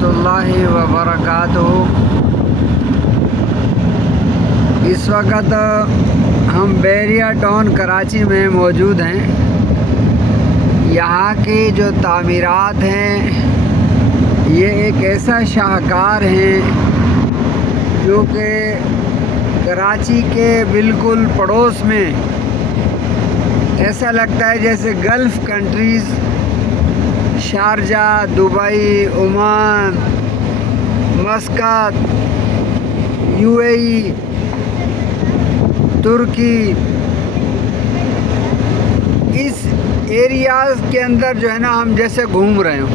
रहमतुल्लाहि व बरकातुहू। इस वक्त हम बहरिया टाउन कराची में मौजूद हैं। यहाँ की जो तामीरात हैं ये एक ऐसा शाहकार हैं जो कि कराची के बिल्कुल पड़ोस में, ऐसा लगता है जैसे gulf countries, Sharjah, Dubai, Oman, Muscat, UAE, Turkey, इस एरियाज़ के अंदर जो है ना हम जैसे घूम रहे हों।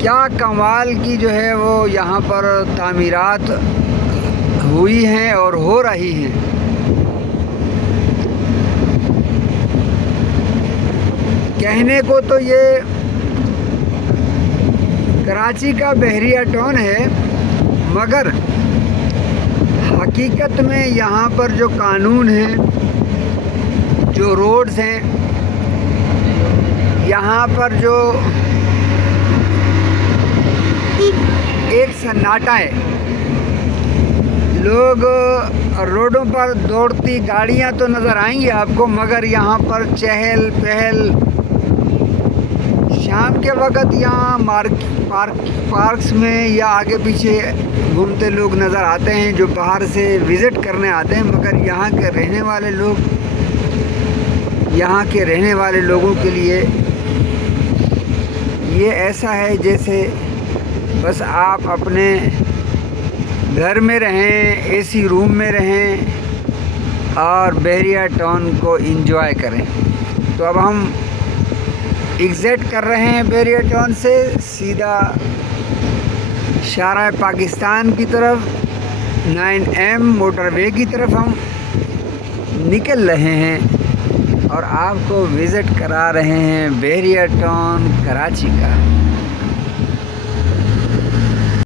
क्या कमाल की जो है वो यहाँ पर तामीरात हुई हैं और हो रही हैं। कहने को तो ये कराची का बहरिया टाउन है, मगर हकीकत में यहाँ पर जो कानून हैं, जो रोड्स हैं, यहाँ पर जो एक सन्नाटा है, लोग रोडों पर दौड़ती गाड़ियाँ तो नज़र आएंगी आपको, मगर यहाँ पर चहल पहल। शाम के वक़्त यहाँ पार्क्स में या आगे पीछे घूमते लोग नज़र आते हैं जो बाहर से विज़िट करने आते हैं, मगर यहाँ के रहने वाले लोगों के लिए ये ऐसा है जैसे बस आप अपने घर में रहें, एसी रूम में रहें और बहरिया टाउन को एंजॉय करें। तो अब हम एग्ज़िट कर रहे हैं बहरिया टाउन से, सीधा शारा पाकिस्तान की तरफ 9M मोटरवे की तरफ हम निकल रहे हैं और आपको विज़िट करा रहे हैं बहरिया टाउन कराची का।